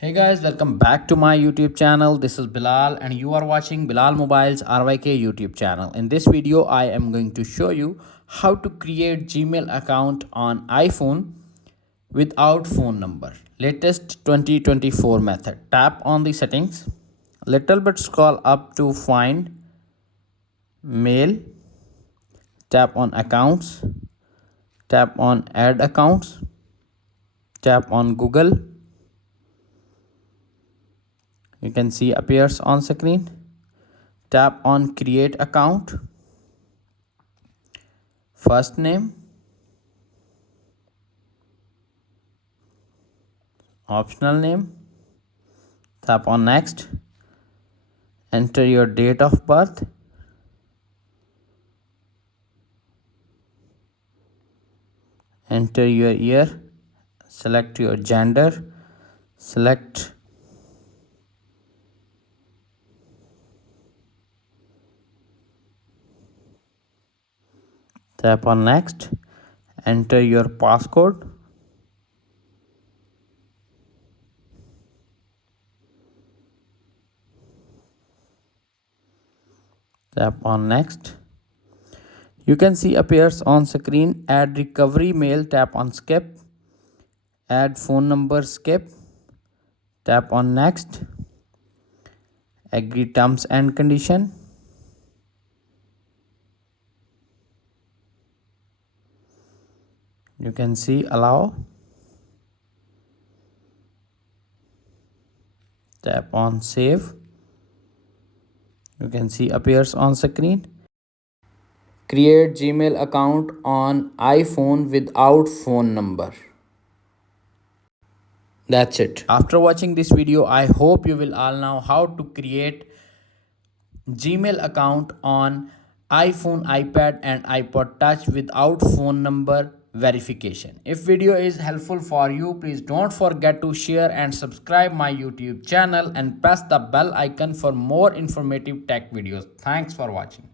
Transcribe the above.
Hey guys, welcome back to my YouTube channel. This is Bilal and you are watching Bilal Mobile's RYK YouTube channel. In this video, I am going to show you how to create Gmail account on iPhone without phone number. Latest 2024 method. Tap on the settings. Little bit scroll up to find mail. Tap on accounts. Tap on add accounts. Tap on Google. You can see appears on screen. Tap on create account, first name, optional name. Tap on next. Enter your date of birth, enter your year, select your gender, select tap on next, enter your passcode, tap on next. You can see appears on screen add recovery mail. Tap on skip, add phone number, skip, tap on next, agree terms and condition. You can see allow, tap on save. You can see appears on screen. Create Gmail account on iPhone without phone number. That's it. After watching this video, I hope you will all know how to create Gmail account on iPhone, iPad and iPod touch without phone number verification. If video is helpful for you, please don't forget to share and subscribe my YouTube channel and press the bell icon for more informative tech videos. Thanks for watching.